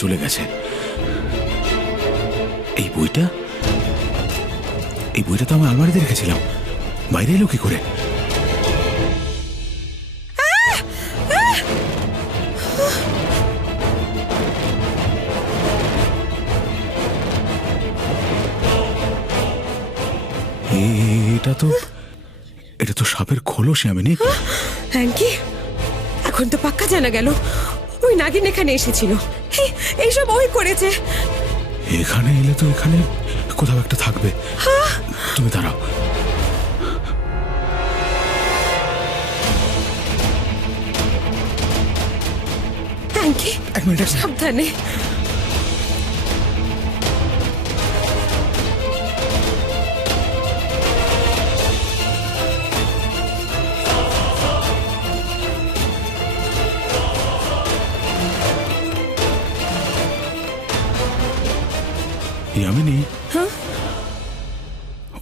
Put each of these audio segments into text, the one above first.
চলে গেছে। এই বইটা তো আমি আলমারিতে রেখেছিলাম, বাইরে এলো কি করে? এটা তো সাপের খোলস। আমি কি এখন তো পাক্কা জানা গেল ওই নাগিন এখানে এসেছিল। এইসব ওই করেছে। এখানে এলে তো এখানে কোথাও একটা থাকবে। তুমি দাঁড়াও। এক মিনিট, সাবধানে। ইয়ামিনী,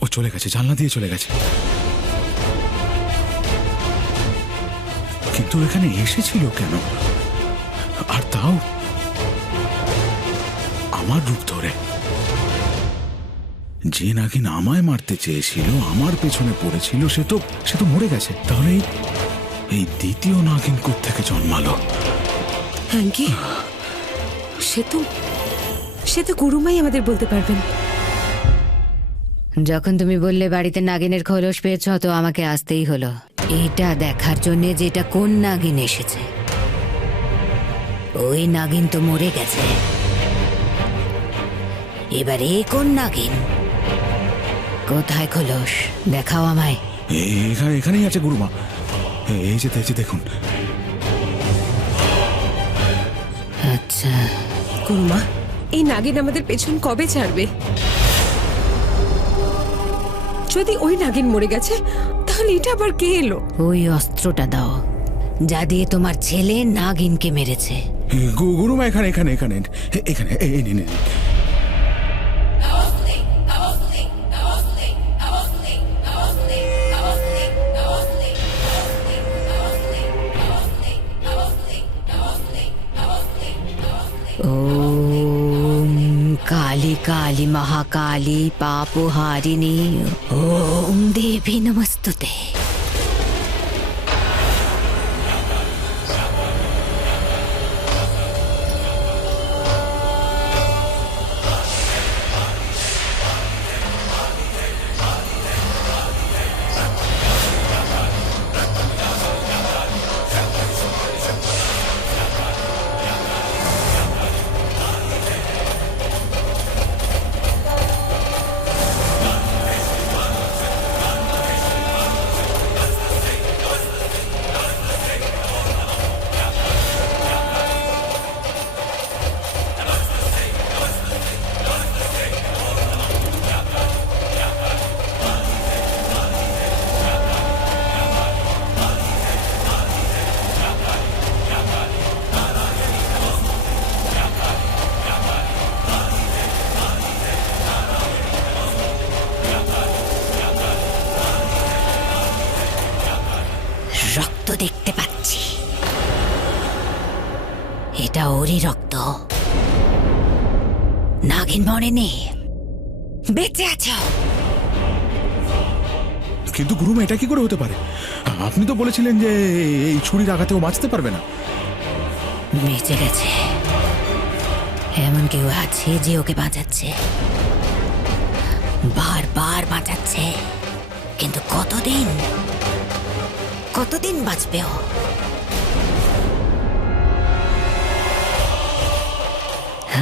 ও চলে গেছে, জানলা দিয়ে চলে গেছে। কিন্তু এখানে এসেছিল কেন? আর তাও আমার রূপ ধরে। যে নাকি আমায় মারতে চেয়েছিল, আমার পেছনে পড়েছিল, সে তো মরে গেছে। তাহলে এই দ্বিতীয় নাগিন কোত্থেকে জন্মালো? কি সে তো গুরুমাই আমাদের বলতে পারবেন। যখন তুমি বললে বাড়িতে নাগিনের খোলস পেয়েছ, তো আমাকে আসতেই হলো এটা দেখার জন্য যেটা কোন নাগিন এসেছে। ওই নাগিন তো মরে গেছে, এবারে কোন নাগিন? কোথায় খোলস? দেখাও আমায়। এখানেই আছে গুরুমা, এই যে দেখুন। আচ্ছা গুরুমা, এই নাগিন আমাদের পেছন কবে ছাড়বে? যদি ওই নাগিন মরে গেছে, তাহলে এটা আবার কে এলো? ওই অস্ত্রটা দাও যা দিয়ে তোমার ছেলে নাগিনকে মেরেছে। গুরুমা এখানে এখানে এখানে এখানে এই নিন। ওম কালী কালী মহাকালী পাপহারিণী ওম দেবী নমস্তুতে। রক্ত দেখতে পাচ্ছি, এটা ওরই রক্ত। নাগিন মরেনি, বেঁচে আছো। কিন্তু গুরুমা এটা কি করে হতে পারে? আপনি তো বলেছিলেন যে এই ছুরির আঘাতেও বাঁচতে পারবে না। বেঁচে গেছে, এমন কেউ আছে যে ওকে বাঁচাচ্ছে, বারবার বাঁচাচ্ছে। কিন্তু কতদিন বাঁচবে ও?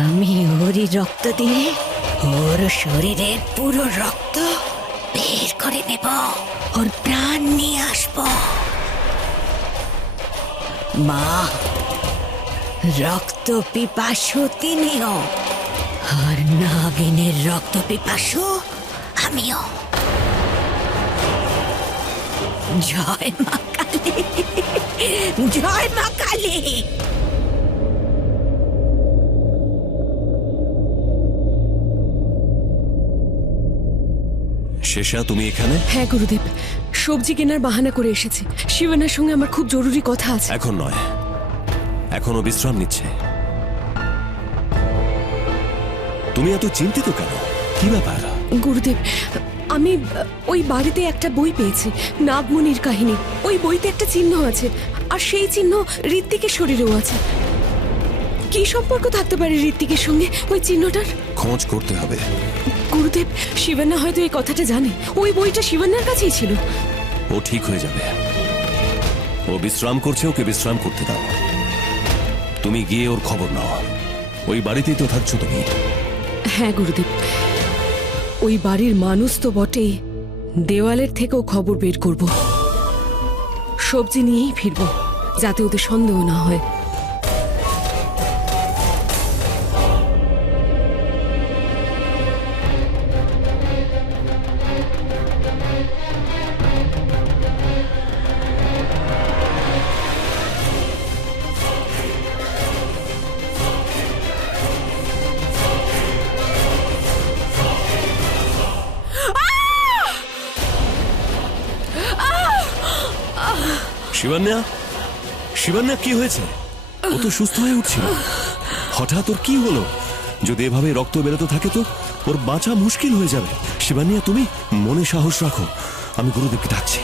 আমি ওরই রক্ত দিয়ে ওর শরীরের পুরো রক্ত বের করে নেব, ওর প্রাণ নিয়ে আসব। মা, রক্ত পিপাসু তিনিও, আর নাগিনের রক্ত পিপাসু আমিও। জয় মা কালী, জয় মা কালী। শেষা, তুমি এখানে? হ্যাঁ গুরুদেব, সবজি কেনার বাহানা করে এসেছি। শিবনার সঙ্গে আমার খুব জরুরি কথা আছে। এখন নয়, এখনো বিশ্রাম নিচ্ছে। তুমি এত চিন্তিত কেন? কি ব্যাপার? গুরুদেব, আমি ওই বাড়িতে একটা বই পেয়েছি, নাগমণির কাহিনী। ওই বইতে একটা চিহ্ন আছে, আর সেই চিহ্ন ঋত্বিকের শরীরেও আছে। কি সম্পর্ক থাকতে পারে ঋত্বিকের সঙ্গে ওই চিহ্নটার? খোঁজ করতে হবে। গুরুদেব, শিবান্না হয়তো এই কথাটা জানে। ওই বইটা শিবান্নার কাছেই ছিল। ও ঠিক হয়ে যাবে। ও বিশ্রাম করছে, ওকে বিশ্রাম করতে দাও। তুমি গিয়ে ওর খবর নাও। ওই বাড়িতেই তো থাকছো তুমি। হ্যাঁ গুরুদেব, ওই বাড়ির মানুষ তো বটেই, দেওয়ালের থেকেও খবর বের করব। সবজি নিয়েই ফিরব, যাতে ওদের সন্দেহ না হয়। শিবান্যা, শিবান্যা কি হয়েছে? ও তো সুস্থ হয়ে উঠছিল, হঠাৎ ওর কি হলো? যদি এভাবে রক্ত বেরোতে থাকে তো ওর বাঁচা মুশকিল হয়ে যাবে। শিবান্যা, তুমি মনে সাহস রাখো, আমি গুরুদেবকে ডাকছি।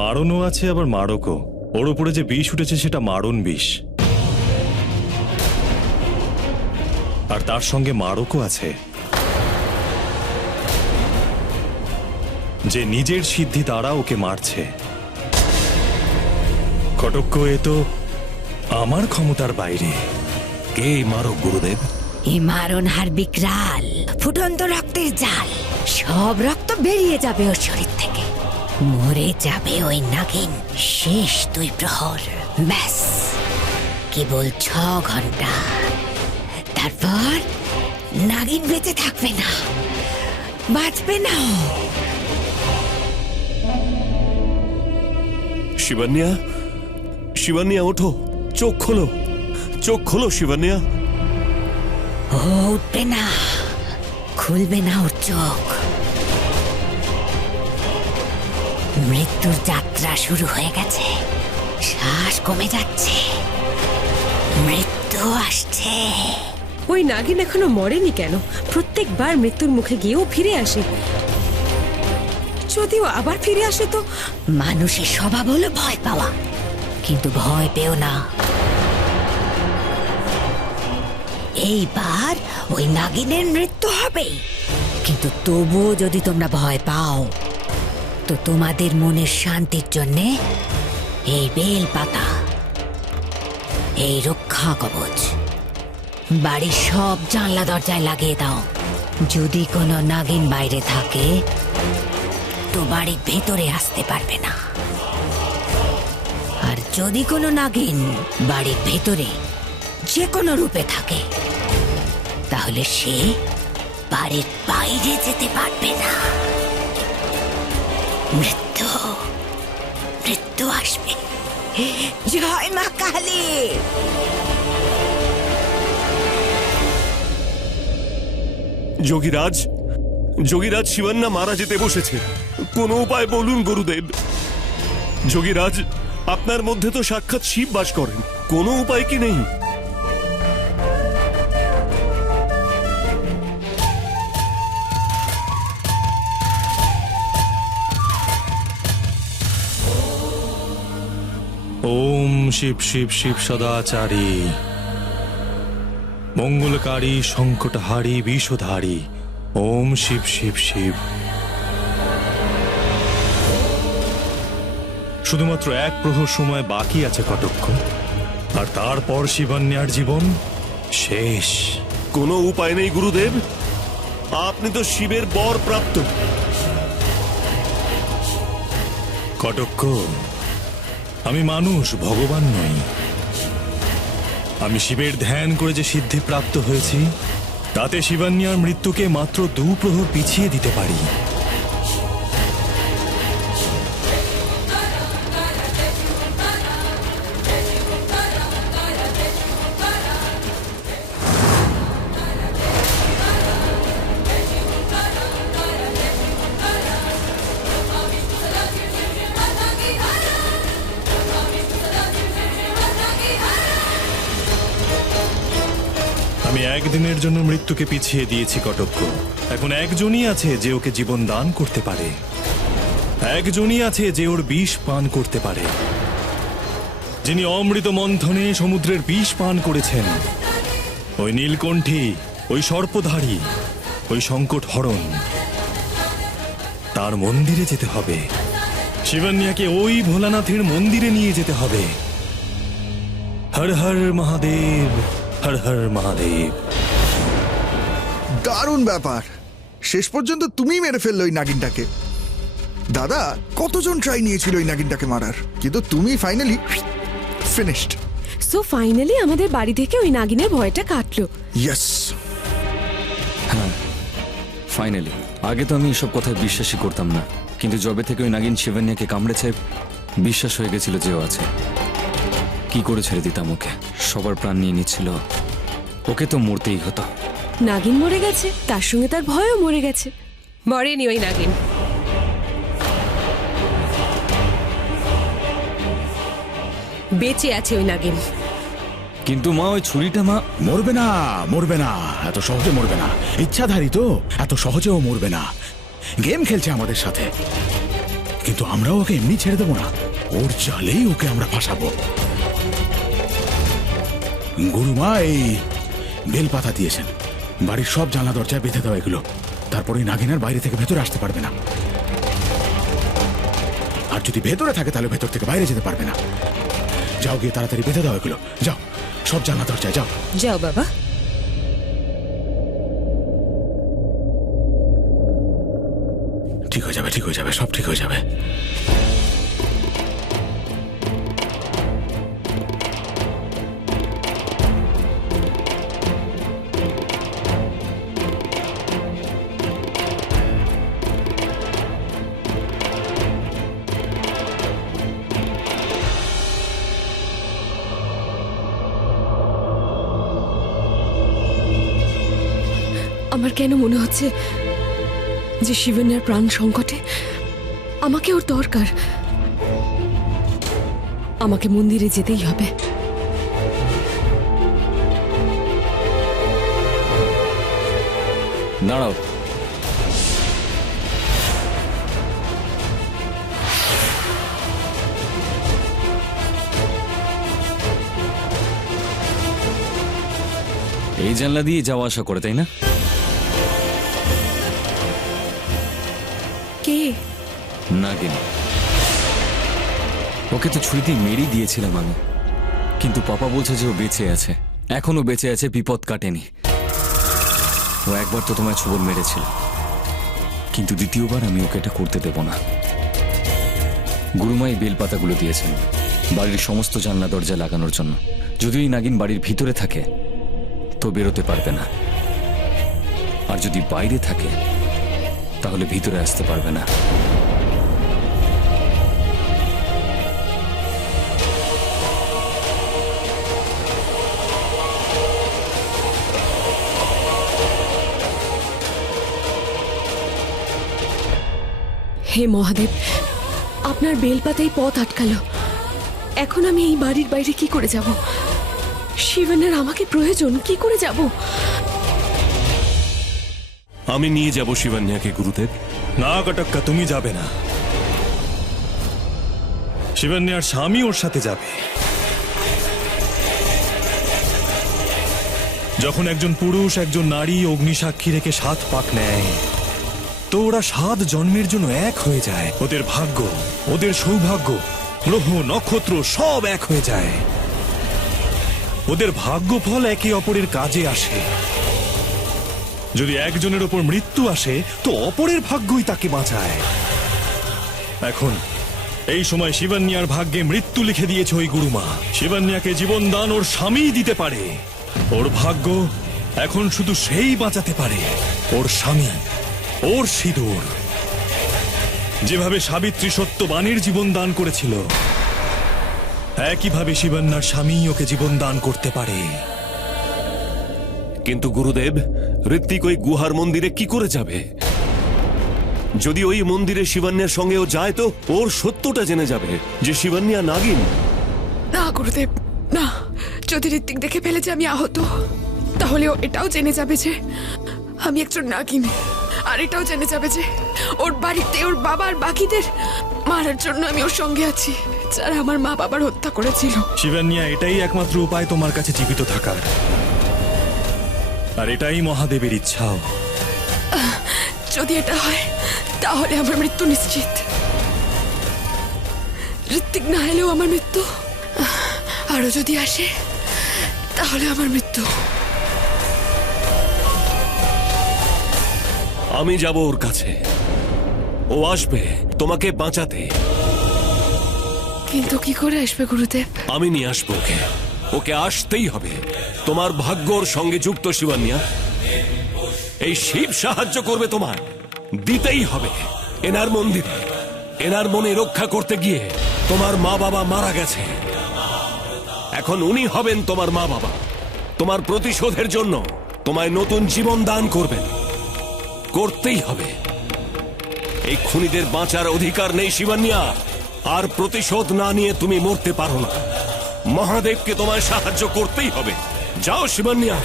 মারণও আছে, আবার মারকও। ওর উপরে যে বিষ উঠেছে সেটা মারণ বিষ, আর তার সঙ্গে মারকও আছে, যে নিজের সিদ্ধি দ্বারা ওকে মারছে। কটক্ষ, এ তো আমার ক্ষমতার বাইরে। কে এই মারক গুরুদেব? এ মারণ হার বিকরাল, ফুটন্ত রক্তের জাল। সব রক্ত বেরিয়ে যাবে ওর শরীর থেকে, মরে যাবে ওই নাগিন শেষ 2 প্রহর। ব্যাস, কেবল 6 ঘন্টা, তারপর নাগিন বেঁচে থাকবে না, বাঁচবে না। শিবান্যা, শিবান্যা ওঠো, চোখ খোলো, চোখ খোলো শিবান্যা। ও উঠবে না, খুলবে না ওর চোখ। মৃত্যুর যাত্রা শুরু হয়ে গেছে, শ্বাস কমে যাচ্ছে, মৃত্যু আসছে। ওই নাগিন এখনো মরেনি কেন? প্রত্যেকবার মৃত্যুর মুখে গিয়েও ফিরে আসে। যদিও আবার ফিরে আসে তো। মানুষের স্বভাব হলো ভয় পাওয়া, কিন্তু ভয় পেও না। এইবার ওই নাগিনের মৃত্যু হবে, কিন্তু তবুও যদি তোমরা ভয় পাও তো তোমাদের মনের শান্তির জন্যে এই বেল পাতা, এই রক্ষা কবচ বাড়ির সব জানলা দরজায় লাগিয়ে দাও। যদি কোনো নাগিন বাইরে থাকে তো বাড়ির ভেতরে আসতে পারবে না, আর যদি কোনো নাগিন বাড়ির ভেতরে যে কোনো রূপে থাকে তাহলে সে বাড়ির বাইরে যেতে পারবে না। মৃত্যু, মৃত্যু আসবে। জয় মা কালী। যোগীরাজ, যোগীরাজ, শিবান্যা মারা যেতে বসেছে, কোনো উপায় বলুন গুরুদেব। যোগীরাজ, আপনার মধ্যে তো সাক্ষাৎ শিব বাস করেন, কোনো উপায় কি নেই? ওম শিব শিব শিব সদাচারী, মঙ্গলকারী, সংকটহারী, বিষধারী। ওম শিব শিব শিব। শুধুমাত্র 1 প্রহর সময় বাকি আছে কটক্ষ, আর তারপর শিবান্যার জীবন শেষ। কোনো উপায় নেই গুরুদেব, আপনি তো শিবের বর প্রাপ্ত। কটক্ষ, আমি মানুষ, ভগবান নই। আমি শিবের ধ্যান করে যে সিদ্ধি প্রাপ্ত হয়েছি, তাতে শিবান্যার মৃত্যুকে মাত্র 2 প্রহর পিছিয়ে দিতে পারি। আমি একদিনের জন্য মৃত্যুকে পিছিয়ে দিয়েছি কটক্ষ। এখন একজনই আছে যে ওকে জীবন দান করতে পারে, একজনই আছে যে ওর বিষ পান করতে পারে, যিনি অমৃত মন্থনে সমুদ্রের বিষ পান করেছেন। ওই নীলকণ্ঠী, ওই সর্পধারী, ওই সংকট হরণ, তার মন্দিরে যেতে হবে। শিবান্যাকে ওই ভোলানাথের মন্দিরে নিয়ে যেতে হবে। হর হর মহাদেব, হর হর মহাদেব। দারুণ ব্যাপার, শেষ পর্যন্ত তুমি মেরে ফেললে ওই নাগিনটাকে। দাদা কতজন ট্রাই নিয়েছিল ওই নাগিনটাকে মারার, কিন্তু তুমি ফাইনালি ফিনিশড। সো ফাইনালি আমাদের বাড়ি থেকে ওই নাগিনের ভয়টা কাটলো। ইয়েস। ফাইনালি। আগে তো আমি এসব কথায় বিশ্বাসই করতাম না, কিন্তু যবে থেকে ওই নাগিন শিবান্যাকে কামড়েছে, বিশ্বাস হয়ে গেছিল যে ও আছে। কি করে ছেড়ে দিতাম ওকে? সবার প্রাণ নিয়ে নিচ্ছিল, ওকে তো মরতেই হতো। নাগিন মরে গেছে, তার সঙ্গে তার ভয়ও মরে গেছে। মরেনি ওই নাগিন। বেঁচে আছে ওই নাগিন। কিন্তু মা, ওই ছুরিটা মা। মরবে না, মরবে না, এত সহজে মরবে না। ইচ্ছাধারী তো, এত সহজেও মরবে না। গেম খেলছে আমাদের সাথে, কিন্তু আমরাও ওকে এমনি ছেড়ে দেবো না। ওর চালেই ওকে আমরা ফাঁসাবো। গুরুমা এই বেলপাতা দিয়েছেন, বাড়ির সব জানলা দরজায় বেঁধে দেওয়া এগুলো। তারপরে নাগিনার বাইরে থেকে ভেতরে আসতে পারবে না, আর যদি ভেতরে থাকে তাহলে ভেতর থেকে বাইরে যেতে পারবে না। যাও, গিয়ে তাড়াতাড়ি বেঁধে দাও এগুলো। যাও, সব জানলা দরজায় যাও। যাও বাবা। ঠিক হয়ে যাবে, ঠিক হয়ে যাবে, সব ঠিক হয়ে যাবে। আমার কেন মনে হচ্ছে যে শিবন্যার প্রাণ সংকটে আমাকে ওর দরকার। আমাকে মন্দিরে যেতেই হবে। দাঁড়াও, এই জানলা দিয়ে যাওয়া আসা করে, তাই না? কে? নাগিন। ওকে তো ছুরি দিয়ে মেরেই দিয়েছিলাম আমি, কিন্তু পাপা বলছে যে ও বেঁচে আছে, এখনো বেঁচে আছে, বিপদ কাটেনি। ও একবার তো তোমায় ছোবল মেরেছিল, কিন্তু দ্বিতীয়বার আমি ওকে এটা করতে দেব না। গুরুমা এই বেলপাতাগুলো দিয়েছেন বাড়ির সমস্ত জানলা দরজা লাগানোর জন্য। যদি এই নাগিন বাড়ির ভিতরে থাকে তো বেরোতে পারবে না, আর যদি বাইরে থাকে তাহলে ভিতরে আসতে পারবে না। হে মহাদেব, আপনার বেলপাতাই পথ আটকালো। এখন আমি এই বাড়ির বাইরে কি করে যাব? শিবনের আমাকে প্রয়োজন, কি করে যাব? আমি নিয়ে যাব শিবান্যাকে গুরুদেব। না কটক্কা, তুমি যাবে না। শিবান্যার স্বামী ওর সাথে যাবে। যখন একজন পুরুষ একজন নারী অগ্নিসাক্ষী রেখে 7 পাক নেয়, তো ওরা 7 জন্মের জন্য এক হয়ে যায়। ওদের ভাগ্য, ওদের সৌভাগ্য, গ্রহ নক্ষত্র সব এক হয়ে যায়। ওদের ভাগ্যফল একে অপরের কাজে আসে। যদি একজনের ওপর মৃত্যু আসে তো অপরের ভাগ্যই তাকে বাঁচায়। এখন এই সময় শিবান্যার ভাগ্যে মৃত্যু লিখে দিয়েছে ওই গুরুমা। শিবান্যাকে জীবন দান ওর স্বামীই দিতে পারে। ওর ভাগ্য এখন শুধু সেই বাঁচাতে পারে, ওর স্বামী, ওর সিঁদুর। যেভাবে সাবিত্রী সত্যবাণীর জীবন দান করেছিল, একইভাবে শিবান্যার স্বামী ওকে জীবন দান করতে পারে। কিন্তু গুরুদেব, ঋত্বিক ওই গুহার মন্দিরে কি করে যাবে? যদি ওই মন্দিরে শিবান্যার সঙ্গেও যায় তো ওর সত্যটা জেনে যাবে যে শিবান্যা নাগিন। না গুরুদেব, না। যদি ঋত্বিক দেখে ফেলে যে আমি আহত, তাহলে ও এটাও জেনে যাবে যে আমি একজন নাগিন। আর এটাও জেনে যাবে যে ওর বাড়িতে ওর বাবার বাকিদের মারার জন্য আমি ওর সঙ্গে আছি, যারা আমার মা বাবার হত্যা করেছিল। শিবান্যা, এটাই একমাত্র উপায় তোমার কাছে জীবিত থাকার। আর এটাই মহাদেবের ইচ্ছাও। যদি এটা হয় তাহলে আমার মৃত্যু নিশ্চিত। ঋত্বিক না এলেও আমার মৃত্যু, আরো যদি আসে তাহলে আমার মৃত্যু। আমি যাব ওর কাছে, ও আসবে তোমাকে বাঁচাতে। কিন্তু কি করে আসবে গুরুদেব? আমি নিয়ে আসবো ওকে, ওকে আসতেই হবে। তোমার ভাগ্যর সঙ্গে যুক্ত শিবান্যা, এই শিব সাহায্য করবে তোমার, দিতেই হবে। এনার মন্দিরে এনার মনে রক্ষা করতে গিয়ে তোমার মা বাবা মারা গেছে, এখন উনি হবেন তোমার মা বাবা। তোমার প্রতিশোধের জন্য তোমায় নতুন জীবন দান করবেন, করতেই হবে। এই খুনিদের বাঁচার অধিকার নেই শিবান্যা, আর প্রতিশোধ না নিয়ে তুমি মরতে পারো না। মহাদেবকে তোমায় সাহায্য করতেই হবে। যাও শিবান্যা,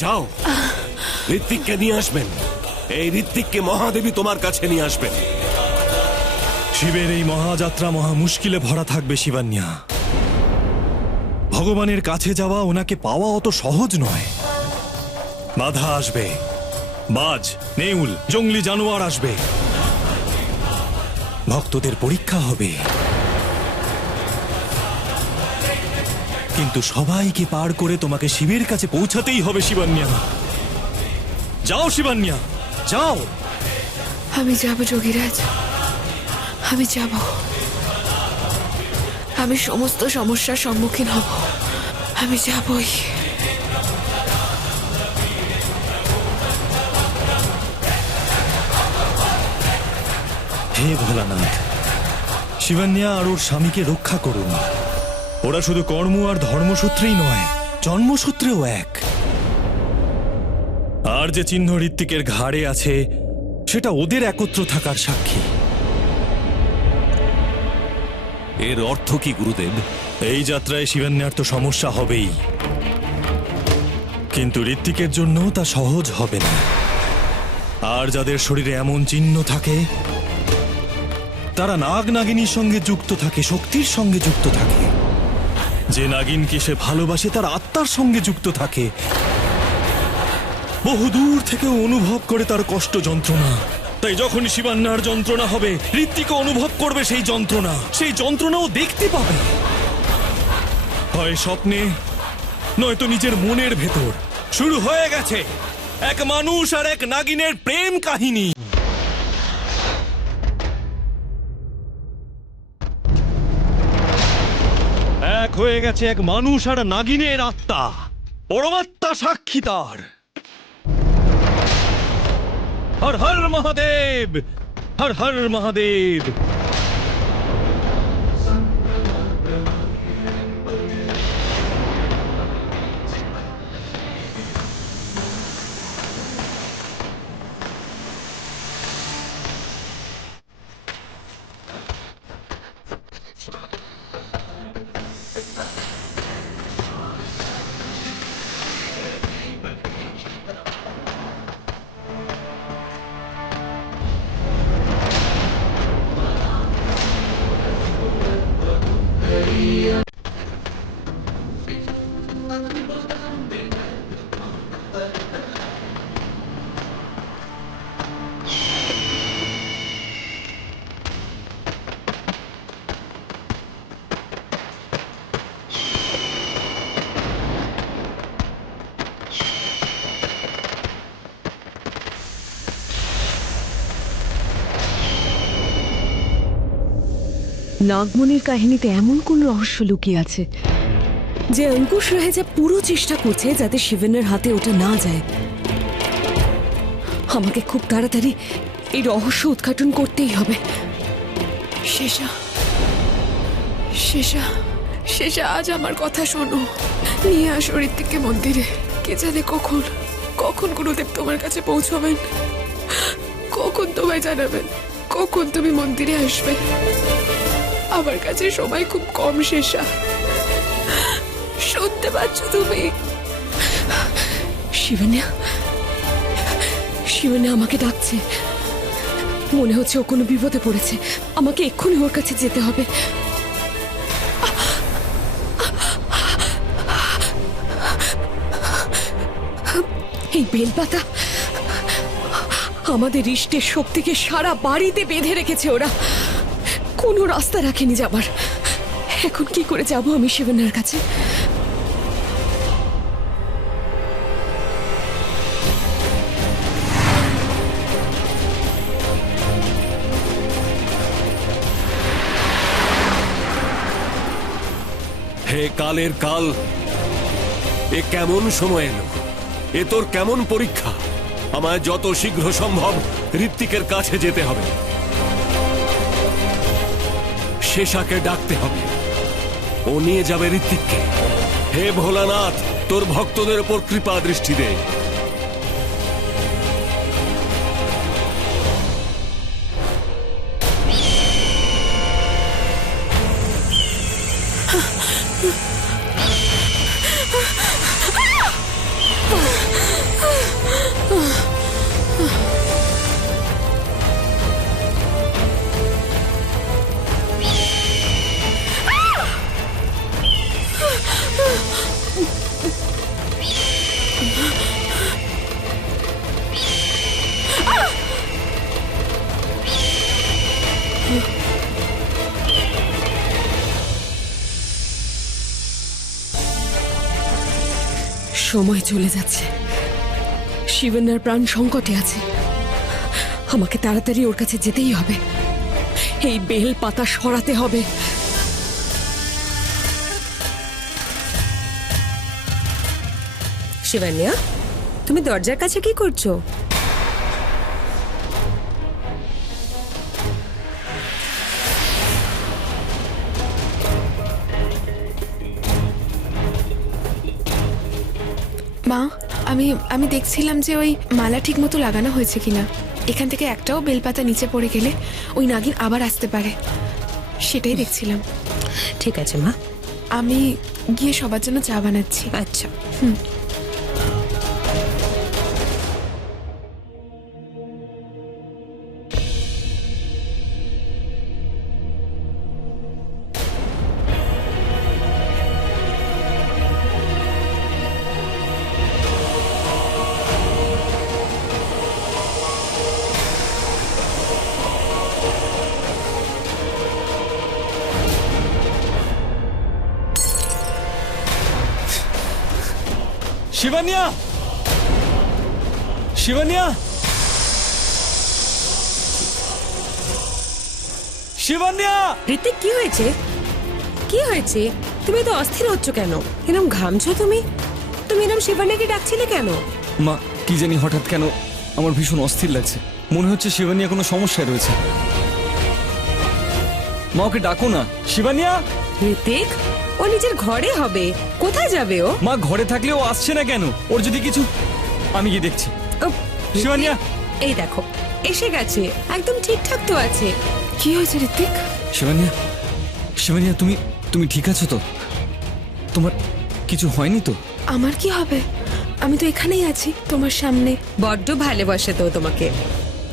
যাও। ঋত্বিককে নিয়ে আসবেন, এই ঋত্বিককে মহাদেবী তোমার কাছে নিয়ে আসবেন। শিবের এই মহাযাত্রা মহা মুশকিলে ভরা থাকবে শিবান্যা। ভগবানের কাছে যাওয়া, ওনাকে পাওয়া অত সহজ নয়। বাধা আসবে, বাজ, নেউল, জঙ্গলি জানোয়ার আসবে, ভক্তদের পরীক্ষা হবে। কিন্তু সবাইকে পার করে তোমাকে শিবের কাছে পৌঁছাতেই হবে শিবান্যা। যাও শিবান্যা, যাও। আমি যাব যোগীরাজ, আমি যাব। আমি সমস্ত সমস্যার সম্মুখীন হব, আমি যাবই। হে ভোলানাথ, শিবান্যা আর ওর স্বামীকে রক্ষা করুন। ওরা শুধু কর্ম আর ধর্মসূত্রেই নয়, জন্মসূত্রেও এক। আর যে চিহ্ন ঋত্বিকের ঘাড়ে আছে সেটা ওদের একত্র থাকার সাক্ষী। এর অর্থ কি গুরুদেব? এই যাত্রায় শিবান্যার তো সমস্যা হবেই, কিন্তু ঋত্বিকের জন্য তা সহজ হবে না। আর যাদের শরীরে এমন চিহ্ন থাকে, তারা নাগ নাগিনীর সঙ্গে যুক্ত থাকে, শক্তির সঙ্গে যুক্ত থাকে। যে নাগিনকে সে ভালোবাসে তার আত্মার সঙ্গে যুক্ত থাকে, বহু দূর থেকে অনুভব করে তার কষ্ট যন্ত্রণা। তাই যখনই শিবান্যার যন্ত্রণা হবে, ঋত্বিকও অনুভব করবে সেই যন্ত্রণা, সেই যন্ত্রণাও দেখতে পাবে, হয় স্বপ্নে নয়তো নিজের মনের ভেতর। শুরু হয়ে গেছে এক মানুষ আর এক নাগিনের প্রেম কাহিনী। এক হয়ে গেছে এক মানুষ আর নাগিনের আত্মা, পরমাত্মা সাক্ষী তার। হর হর মহাদেব, হর হর মহাদেব। নাগমণির কাহিনীতে এমন কোন রহস্য লুকিয়ে আছে যে অঙ্কুশ রাহেজা পুরো চেষ্টা করছে যাতে শিবনের হাতে ওটা না যায়। আমাকে খুব তাড়াতাড়ি এই রহস্য উদ্ঘাটন করতেই হবে। শেষা শেষা শেষা, আজ আমার কথা শোনো, নিয়ে আসো ঋত্বিককে মন্দিরে। কে জানে কখন কখন গুরুদেব তোমার কাছে পৌঁছবেন, কখন তোমায় জানাবেন, কখন তুমি মন্দিরে আসবে। আমার কাছে সময় খুব কম শেষা, শুনতে পাচ্ছ তুমি? শিবন্যা, শিবন্যা আমাকে ডাকছে। মনে হচ্ছে ও কোনো বিপদে পড়েছে। আমাকে এক্ষুনি ওর কাছে যেতে হবে। এই বেলপাতা আমাদের ইষ্টের শক্তিকে সারা বাড়িতে বেঁধে রেখেছে ওরা, কোনো রাস্তা রাখেনি যাবার। এখন কি করে যাব আমি শিবন্যার কাছে? হে কালের কাল, এ কেমন সময় এলো? এ তোর কেমন পরীক্ষা? আমায় যত শীঘ্র সম্ভব ঋত্বিকের কাছে যেতে হবে। শেষাকে ডাকতে হবে, ও নিয়ে যাবে ঋত্বিককে। হে ভোলানাথ, তোর ভক্তদের উপর কৃপা দৃষ্টি দে। সময় চলে যাচ্ছে, শিবন্যার প্রাণ সংকটে আছে। আমাকে তাড়াতাড়ি ওর কাছে যেতেই হবে। এই বেল পাতা সরাতে হবে। শিবান্যা, তুমি দরজার কাছে কি করছো? মা, আমি দেখছিলাম যে ওই মালা ঠিক মতো লাগানো হয়েছে কিনা। এখান থেকে একটাও বেলপাতা নিচে পড়ে গেলে ওই নাগিন আবার আসতে পারে, সেটাই দেখছিলাম। ঠিক আছে মা, আমি গিয়ে সবার জন্য চা বানাচ্ছি। আচ্ছা। শিবান্যা, শিবান্যা, শিবান্যা! ঋত্বিক, কি হয়েছে? কি হয়েছে? তুমি তো অস্থির হচ্ছ কেন? এরকম ঘামছো তুমি? তুমি এরকম শিবান্যাকে ডাকছিলে কেন? মা, কি জানি হঠাৎ কেন আমার ভীষণ অস্থির লাগছে। মনে হচ্ছে শিবান্যা কোনো সমস্যায় রয়েছে। মা, ওকে ডাকো না। শিবান্যা! ঋত্বিক, ও নিজের ঘরে হবে, কোথায় যাবে ও? মা, ঘরে থাকলে ও আসছে না কেন? ওর যদি কিছু, আমি গিয়ে দেখছি। ও, শিবান্যা! এই দেখো, এসে গেছে, একদম ঠিকঠাক তো আছে। কি হয়েছে ঋত্বিক? শিবান্যা, শিবান্যা, তুমি ঠিক আছো তো? তোমার কিছু হয়নি তো? আমার কি হবে? আমি তো এখানেই আছি তোমার সামনে। বড্ড ভালোবাসে তো তোমাকে,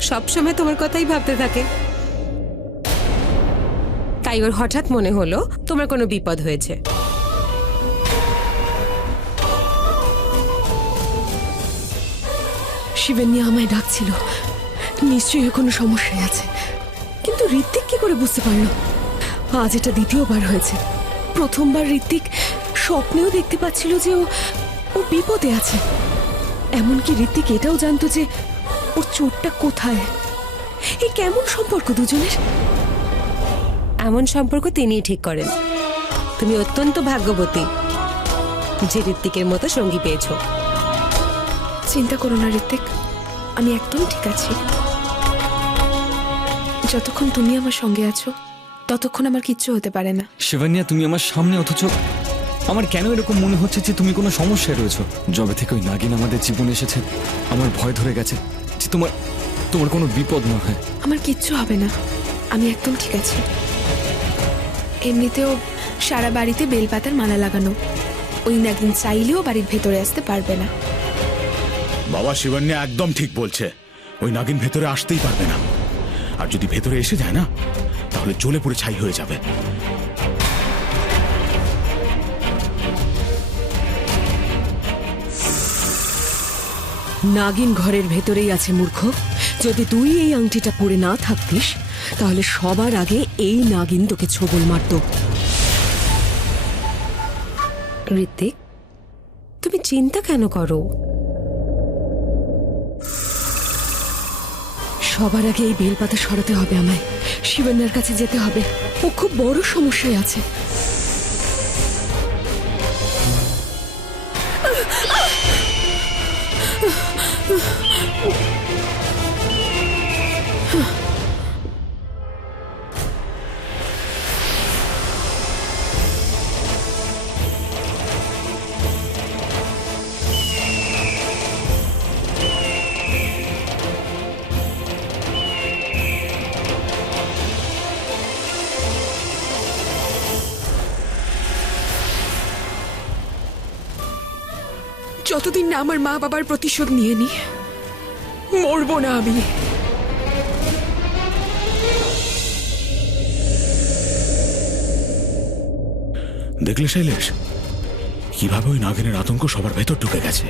সবসময় তোমার কথাই ভাবতে থাকে। তাই ওর হঠাৎ মনে হলো তোমার কোনো বিপদ হয়েছে। শিবন্যা আমায় ডাকছিল, নিশ্চয়ই কোনো সমস্যায় আছে। কিন্তু ঋত্বিক কি করে বুঝতে পারলো? আজ এটা দ্বিতীয়বার হয়েছে। প্রথমবার ঋত্বিক স্বপ্নেও দেখতে পাচ্ছিল যে ও বিপদে আছে। এমনকি ঋত্বিক এটাও জানতো যে ওর চোটটা কোথায়। এই কেমন সম্পর্ক দুজনের? এমন সম্পর্ক তিনিই ঠিক করেন। তুমি অত্যন্ত ভাগ্যবতী যে ঋত্বিকের মতো সঙ্গী পেয়েছো। চিন্তা করো না ঋত্বিক, আমি একদম ঠিক আছি। যতক্ষণ তুমি আমার সঙ্গে আছো ততক্ষণ আমার কিচ্ছু হতে পারে না। শিবান্যা, তুমি আমার সামনে, অথচ আমার কেন এরকম মনে হচ্ছে যে তুমি কোনো সমস্যায় রয়েছো। যবে থেকে ওই নাগিন আমাদের জীবনে এসেছে আমার ভয় ধরে গেছে যে তোমার কোনো বিপদ না হয়। আমার কিচ্ছু হবে না, আমি একদম ঠিক আছি। এমনিতেও সারা বাড়িতে বেলপাতার মালা লাগানো, ওই নাগিন চাইলেও বাড়ির ভেতরে আসতে পারবে না। বাবা শিবান্যা একদম ঠিক বলছে, ওই নাগিন ভেতরে আসতেই পারবে না। আর যদি ভেতরে এসে যায় না, তাহলে জ্বলে পুড়ে ছাই হয়ে যাবে। নাগিন ঘরের ভেতরেই আছে মূর্খ। যদি তুই এই আংটিটা পরে না থাকতিস তাহলে সবার আগে এই নাগিন তোকে ছোবল মারত। ঋত্বিক, তুমি চিন্তা কেন করো? সবার আগে এই বেলপাতা সরাতে হবে আমায়। শিবান্যার কাছে যেতে হবে, ও খুব বড় সমস্যায় আছে। যতদিন না আমার মা বাবার প্রতিশোধ নিয়ে নি, মরবো না আমি। দেখলে শৈলেশ, কিভাবে ওই নাগিনের আতঙ্ক সবার ভেতর ঢুকে গেছে,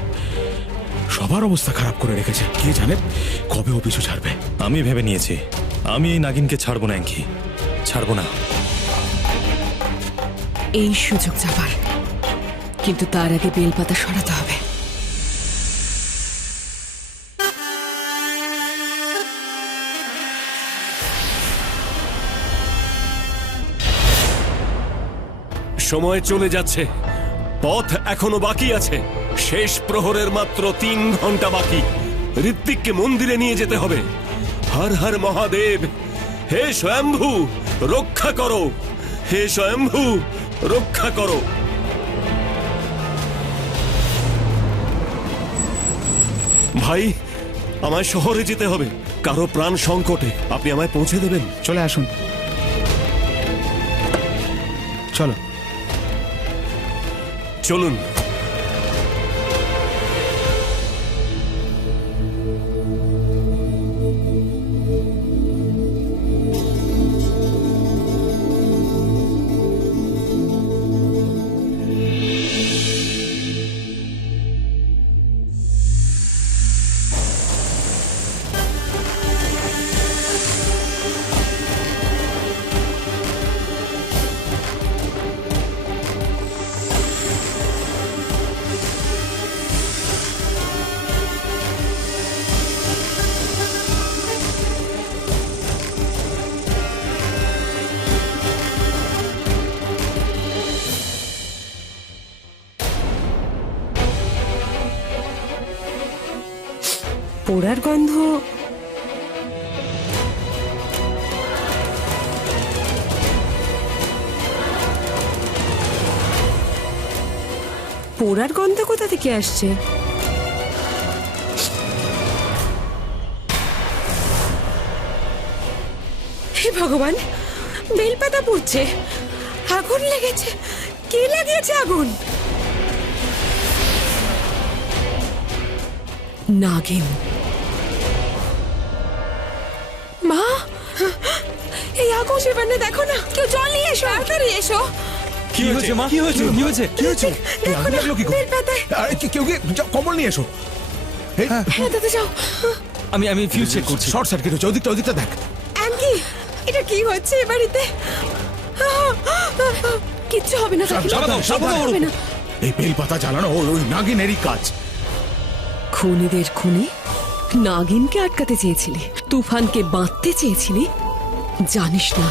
সবার অবস্থা খারাপ করে রেখেছে। কে জানে কবে ও পিছু ছাড়বে। আমি ভেবে নিয়েছি, আমি এই নাগিনকে ছাড়বো না অ্যাঙ্কি, ছাড়বো না। এই সুযোগ যাবার, কিন্তু তার আগে বেলপাতা সরাতে হবে। সময় চলে যাচ্ছে, পথ এখনো বাকি আছে। শেষ প্রহরের মাত্র 3 ঘন্টা বাকি। ঋত্বিককে মন্দিরে নিয়ে যেতে হবে। হর হর মহাদেব, হে স্বয়ম্ভু রক্ষা করো, হে স্বয়ম্ভু রক্ষা করো। ভাই, আমায় শহরে যেতে হবে, কারো প্রাণ সংকটে। আপনি আমায় পৌঁছে দেবেন? চলে আসুন, চলো। চলুন। পোড়ার গন্ধ। পোড়ার গন্ধ কোথা থেকে আসছে? হে ভগবান, বেলপাতা পুড়ছে, আগুন লেগেছে। কে লাগিয়েছে আগুন? নাগিন। মা, এই আগুন। শিবান্যা, দেখো না, কেউ জল নিয়ে এসো, তাড়াতাড়ি এসো। কি হয়েছে মা? কি হয়েছে? কি হয়েছে? কি হয়েছে? দেখো না, লাগলো কি করে? বেলপাতায়। আরে কেউ কি কম্বল নিয়ে এসো। হ্যাঁ দাদা, যাও। আমি ফিউজ চেক করছি। শর্ট সার্কিট হচ্ছে, ওদিকটা দেখ। অ্যাঙ্কি, এটা কি হচ্ছে এ বাড়িতে? কিচ্ছু হবে না, কাকিমা, সাবধান, হবে না। এই বেলপাতা জ্বালানো ওই নাগিনেরই কাজ। খুনিদের খুনি নাগিনকে আটকাতে চেয়েছিলি, তুফানকে বাঁধতে চেয়েছিলি। জানিস না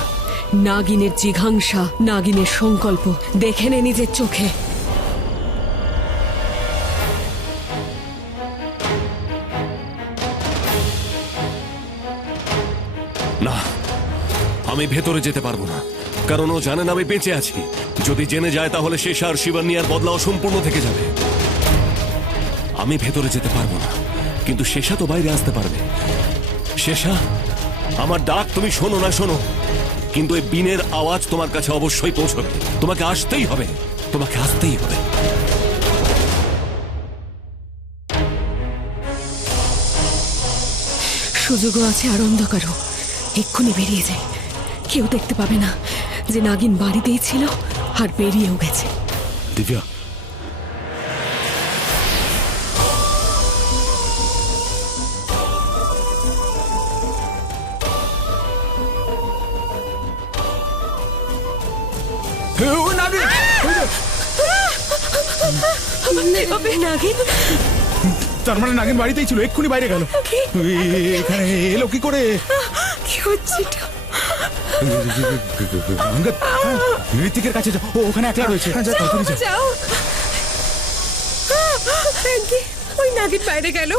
নাগিনের জিঘাংসা, নাগিনের সংকল্প দেখে নে নিজের চোখে। না, আমি ভেতরে যেতে পারবো না, কারণ ও জানে না আমি বেঁচে আছি। যদি জেনে যায় তাহলে শেষ আর শিবানিয়ার বদলা অসম্পূর্ণ থেকে যাবে। আমি ভেতরে যেতে পারবো না, কিন্তু শেষা তো বাইরে আসতে পারবে। শেষা, আমার ডাক তুমি শোনো না শোনো, কিন্তু এই বিনের আওয়াজ তোমার কাছে অবশ্যই পৌঁছবে। তোমাকে আসতেই হবে, তোমাকে আসতেই হবে। সুযোগও আছে আর অন্ধকারও। এক্ষুনি বেরিয়ে যায়, কেউ দেখতে পাবে না যে নাগিন বাড়িতেই ছিল আর বেরিয়েও গেছে। দিব্যা, নাগিন, তার মানে নাগিন বাড়িতেই ছিল, এক্ষুনি বাইরে গেল। এখানে এলো কি করে? কি হচ্ছে এটা? অঙ্গদ, ঋত্বিকের কাছে যাও, ও ওখানে একলা রয়েছে। যাও। নাঙ্কি, ওই নাগিন বাইরে গেল,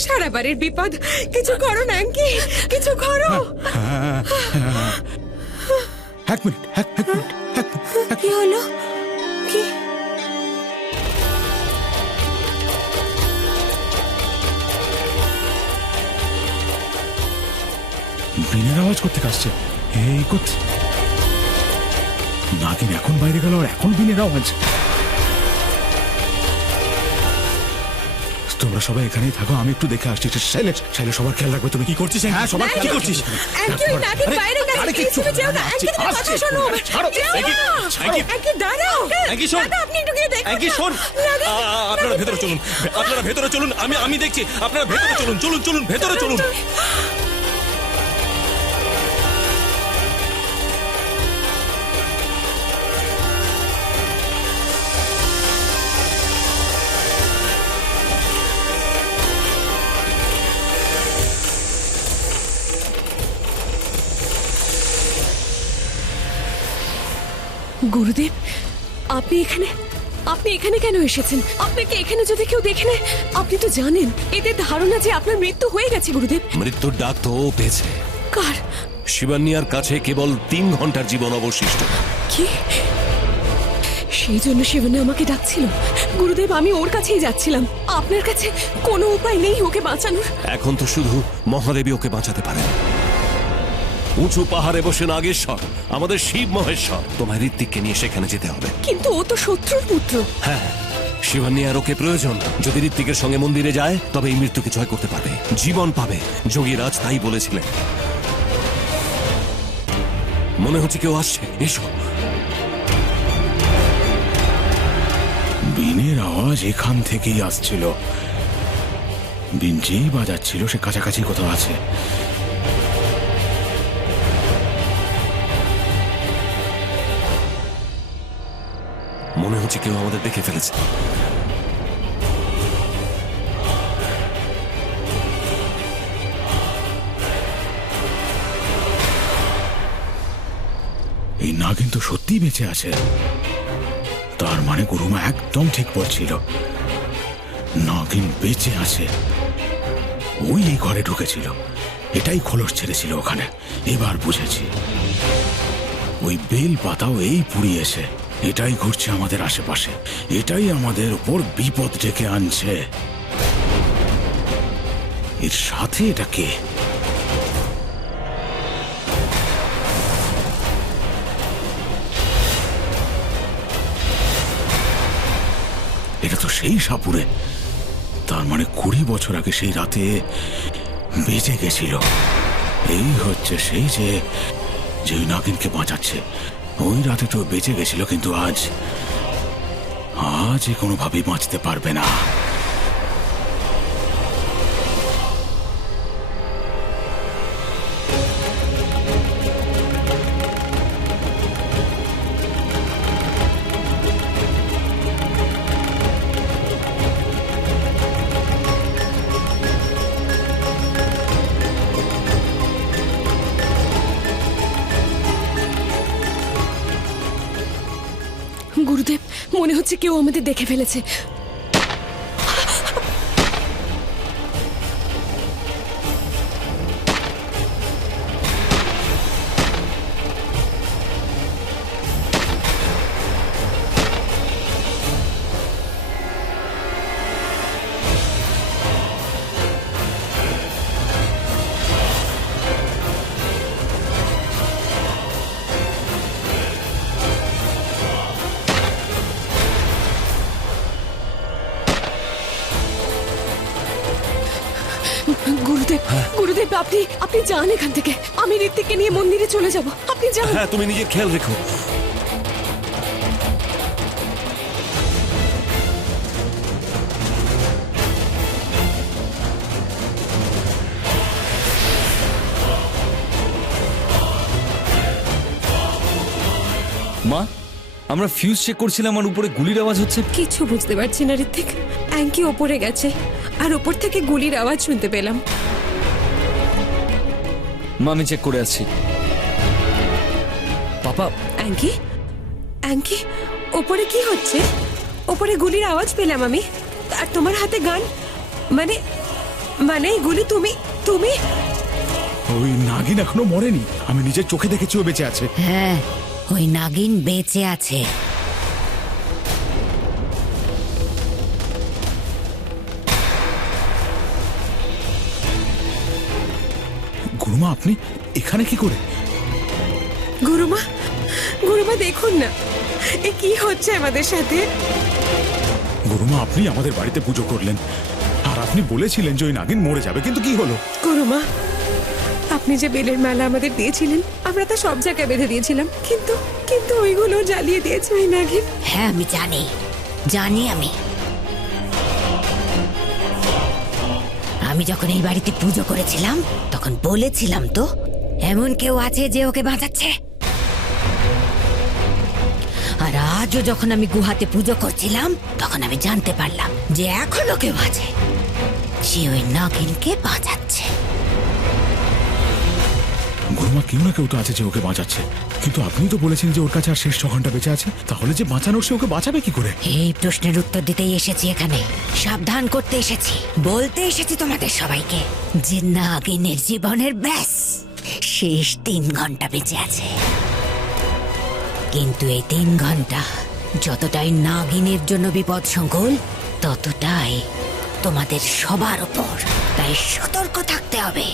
সারা বাড়ির বিপদ। কিছু করো নাঙ্কি, কিছু করো। এক মিনিট, এক মিনিট, কি হলো? কি? বিনের আওয়াজ করতে আসছে, এই করছে। নাগিন এখন বাইরে গেল আর এখন বিনের আওয়াজ। তোমরা সবাই এখানেই থাকো, আমি একটু দেখে আসছি। শৈলেশ, সবার খেয়াল রাখবে। তুমি কি করছিস? হ্যাঁ, সবার কি করছিস? নাঙ্কি, ওই নাগিন বাইরে গেল। তুমি যেও না, নাঙ্কি, তুমি কথা শোনো। যেও না। নাঙ্কি, দাঁড়াও। নাঙ্কি, শোন। দাদা, আপনি একটু গিয়ে দেখুন। নাঙ্কি, শোন। আপনারা ভেতরে চলুন, আপনারা ভেতরে চলুন। আমি দেখছি। আপনারা ভেতরে চলুন, চলুন, ভেতরে চলুন। গুরুদেব, আপনি এখানে কেন এসেছেন? আপনাকে এখানে যদি কেউ দেখে নেয়, আপনি তো জানেন এদের ধারণা যে আপনার মৃত্যু হয়ে গেছে। গুরুদেব, মৃত্যুর ডাক তো ও পেয়েছে। কার? শিবানিয়ার কাছে কেবল 3 ঘন্টার জীবন অবশিষ্ট। কি? সেই জন্য শিবনে আমাকে ডাকছিল? গুরুদেব, আমি ওর কাছেই যাচ্ছিলাম। আপনার কাছে কোনো উপায় নেই ওকে বাঁচানোর? এখন তো শুধু মহাদেবী ওকে বাঁচাতে পারেন। উঁচু পাহাড়ে বসে নাগেশ্বর, আমাদের শিব মহেশ্বর। তোমায় ঋত্বিককে নিয়ে সেখানে যেতে হবে। কিন্তু ও তো শত্রুর পুত্র। হ্যাঁ, শিবানিয়ার ওকে প্রয়োজন। যদি ঋত্বিকের সঙ্গে মন্দিরে যায় তবে এই মৃত্যুকে জয় করতে পারবে, জীবন পাবে। যোগীরাজ তাই বলেছিলেন। মনে হচ্ছে কেউ আসছে, এসো। বিনের আওয়াজ এখান থেকেই আসছিল। বিন যেই বাজাচ্ছিল সে কাছাকাছি কোথাও আছে। মনে হচ্ছে কেউ আমাদের দেখে ফেলেছে। এই নাগিন তো সত্যিই বেঁচে আছে। তার মানে গুরুমা একদম ঠিক বলছিল, নাগিন বেঁচে আছে। ওই এই ঘরে ঢুকেছিল, এটাই খোলস ছেড়েছিল ওখানে। এবার বুঝেছি, ওই বেল পাতাও এই পুড়িয়েছে। এটাই ঘুরছে আমাদের আশেপাশে, এটাই আমাদের উপর বিপদ ডেকে আনছে। এর সাথে এটা কে? এটা তো সেই সাপুরে। তার মানে 20 বছর আগে সেই রাতে বেঁচে গেছিল। এই হচ্ছে সেই যে ওই নাগিনকে বাঁচাচ্ছে। ওই রাতে তো বেঁচে গেছিল, কিন্তু আজ কোনোভাবেই বাঁচতে পারবে না। গুরুদেব, মনে হচ্ছে কেউ আমাদের দেখে ফেলেছে। গুরুদেব, গুরুদেব, আপনি যান এখান থেকে। আমি ঋত্বিককে নিয়ে মন্দিরে চলে যাব। আপনি যান। হ্যাঁ, তুমি নিজের খেয়াল রেখো। মা, আমরা ফিউজ চেক করছিলাম আর উপরে গুলির আওয়াজ হচ্ছে। কিছু বুঝতে পারছি না ঋত্বিক। অ্যাঙ্কি ওপরে গেছে আর ওপর থেকে গুলির আওয়াজ শুনতে পেলাম। মা, আমি চেক করে আসছি। পাপা, অ্যাঙ্কি, অ্যাঙ্কি, ওপরে কি হচ্ছে? ওপরে গুলির আওয়াজ পেলাম আমি, আর তোমার হাতে গান। মানে মানে এই গুলি তুমি তুমি ওই নাগিন এখনো মরেনি। আমি নিজের চোখে দেখেছি ও বেঁচে আছে। হ্যাঁ, ওই নাগিন বেঁচে আছে। গুরুমা, আপনি এখানে কি করে? গুরুমা, গুরুমা দেখুন না এ কি হচ্ছে আমাদের সাথে। গুরুমা, আপনি আমাদের বাড়িতে পুজো করলেন আর আপনি বলেছিলেন যে ওই নাগিন মরে যাবে, কিন্তু কি হলো? গুরুমা, আপনি যে বেলের মালা আমাদের দিয়েছিলেন আমরা তা সব জায়গায় বেঁধে দিয়েছিলাম, কিন্তু কিন্তু ওইগুলো জ্বালিয়ে দিয়েছে ওই নাগিন। হ্যাঁ, আমি জানি, জানি। আমি যখন এই বাড়িতে পুজো করেছিলাম তখন বলেছিলাম তো এমন কেউ আছে যে ওকে বাঁচাচ্ছে। আর আজও যখন আমি গুহাতে পুজো করছিলাম তখন আমি জানতে পারলাম যে এখনো কেউ আছে যে ওই নাগিনকে বাঁচাচ্ছে। গুরুমা, কেউ না কেউ তো আছে যে ওকে বাঁচাচ্ছে, কিন্তু আপনি তো বলেছেন যে ওর কাছে আর শেষ 6 ঘন্টা বেঁচে আছে। তাহলে যে বাঁচানোর, সে ওকে বাঁচাবে কি করে? এই প্রশ্নের উত্তর দিতেই এসেছি এখানে, সাবধান করতে এসেছি, বলতে এসেছি তোমাদের সবাইকে যে নাগিনের জীবনের ব্যাস শেষ 3 ঘন্টা বেঁচে আছে। কিন্তু এই 3 ঘন্টা যতটাই নাগিনের জন্য বিপদ সংকুল, ততটাই তোমাদের সবার উপর। তাই সতর্ক থাকতে হবে।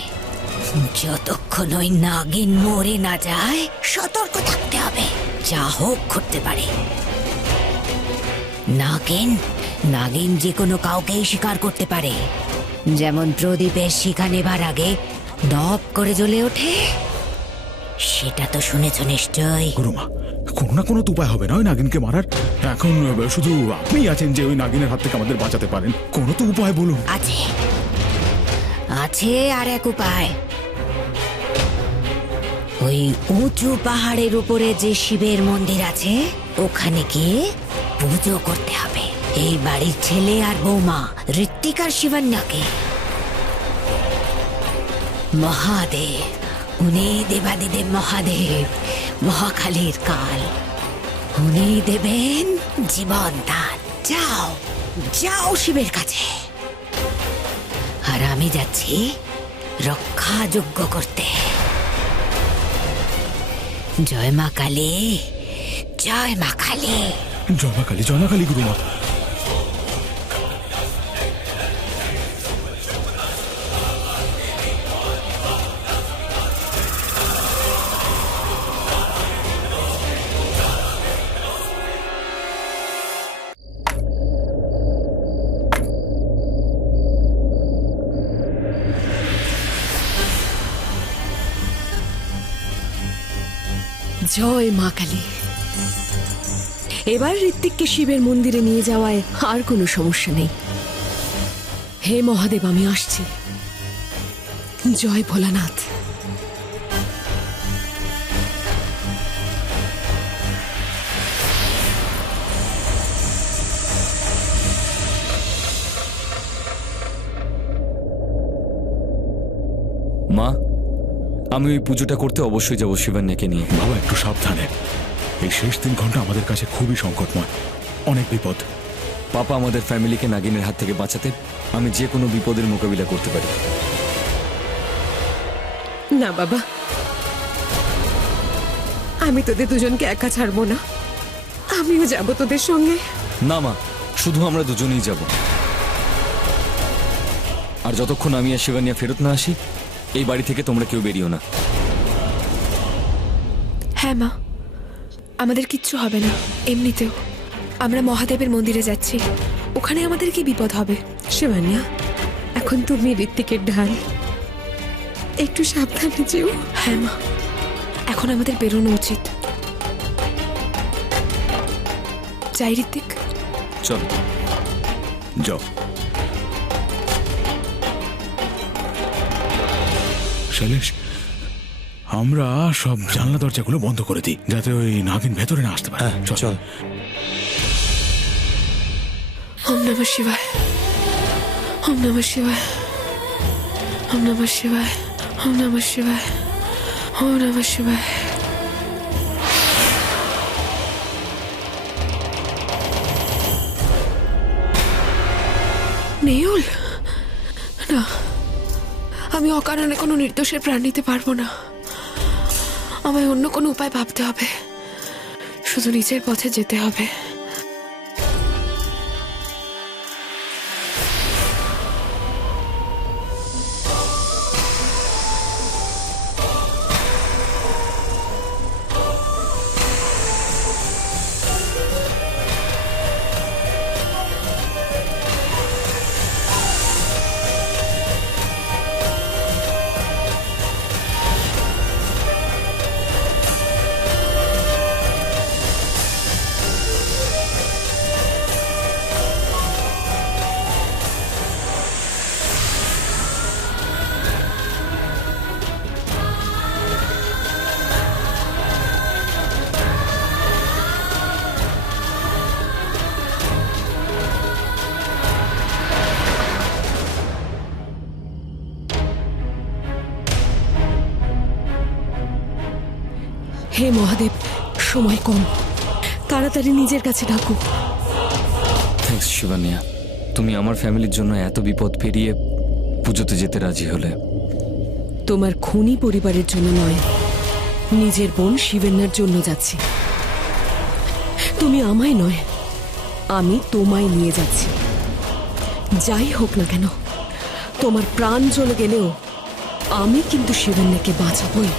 যতক্ষণ ওই নাগিন মরে না যায় সতর্ক থাকতে হবে। যা হোক ঘটতে পারে। নাগিন যে কোনো কাউকেই শিকার করতে পারে। যেমন প্রদীপের শিখা নেবার আগে দপ করে জ্বলে ওঠে, সেটা তো শুনেছ নিশ্চয়। গুরুমা, কোনো না কোনো তো উপায় হবে না ওই নাগিনকে মারার। এখন শুধু আপনি আছেন যে ওই নাগিনের হাত থেকে আমাদের বাঁচাতে পারেন। কোনো তো উপায় বলুন। আছে, আছে আর এক উপায়। ওই উঁচু পাহাড়ের উপরে যে শিবের মন্দির আছে ওখানে গিয়ে পুজো করতে হবে এই বাড়ির ছেলে আর বৌমা ঋত্বিক আর শিবন্যাকে। মহাদেব, উনি দেবাদিদেব মহাদেব, মহাকালীর কাল, উনি দেবেন জীবন দান। যাও, যাও শিবের কাছে। আর আমি যাচ্ছি রক্ষাযজ্ঞ করতে। জয় মা কালী, জয় মা কালী। জয় মা কালী, জয় মা কালী। গুরুমা, জয় মা কালী। এবার ঋত্বিককে শিবের মন্দিরে নিয়ে যাওয়ায় আর কোনো সমস্যা নেই। হে মহাদেব, আমি আসছি। জয় ভোলানাথ। মা, আমি ওই পুজোটা করতে অবশ্যই যাবো শিবান্যাকে নিয়ে। বাবা, একটু সাবধানে। এই শেষ 3 ঘন্টা আমাদের কাছে খুবই সংকটময়, অনেক বিপদ। পাপা আমাদের ফ্যামিলিকে নাগিনের হাত থেকে বাঁচাতে আমি যে কোনো বিপদের মোকাবিলা করতে পারি। না বাবা, আমি তোদের দুজনকে একা ছাড়বো না, আমিও যাব তোদের সঙ্গে। না মা, শুধু আমরা দুজনেই যাব। আর যতক্ষণ আমি আর শিবানিয়া ফেরত না আসি, এই বাড়ি থেকে তোমরা কেউ বেরিও না। হ্যাঁ মা, আমাদের কিচ্ছু হবে না। এমনিতেও আমরা মহাদেবের মন্দিরে যাচ্ছি, ওখানে আমাদের কি বিপদ হবে? শিবানিয়া, এখন তুমি ঋত্বিকের ঢাল, একটু সাবধানে যেও। হ্যাঁ মা, এখন আমাদের বেরোনো উচিত। যাই ঋত্বিক। চলো। যাও। শৈলেশ, আমরা সব জানলা দরজাগুলো বন্ধ করে দিই, যাতে ওই নাগিন ভেতরে না আসতে পারে। চল। ওম নমঃ শিবায়, ওম নমঃ শিবায়, ওম নমঃ শিবায়, ওম নমঃ শিবায়, ওম নমঃ শিবায়। নেউল, না, আমি অকারণে কোনো নির্দোষের প্রাণ নিতে পারবো না। আমায় অন্য কোনো উপায় ভাবতে হবে, শুধু নিজের পথে যেতে হবে। হে মহাদেব, সময় কম, তাড়াতাড়ি নিজের কাছে ডাকো। থ্যাঙ্কস শিবানিয়া, তুমি আমার ফ্যামিলির জন্য এত বিপদ পেরিয়ে পুজোতে যেতে রাজি হলে। তোমার খুনি পরিবারের জন্য নয়, নিজের বোন শিবেন্যার জন্য যাচ্ছি। তুমি আমায় নয়, আমি তোমায় নিয়ে যাচ্ছি। যাই হোক না কেন, তোমার প্রাণ চলে গেলেও আমি কিন্তু শিবেন্যাকে বাঁচাবই।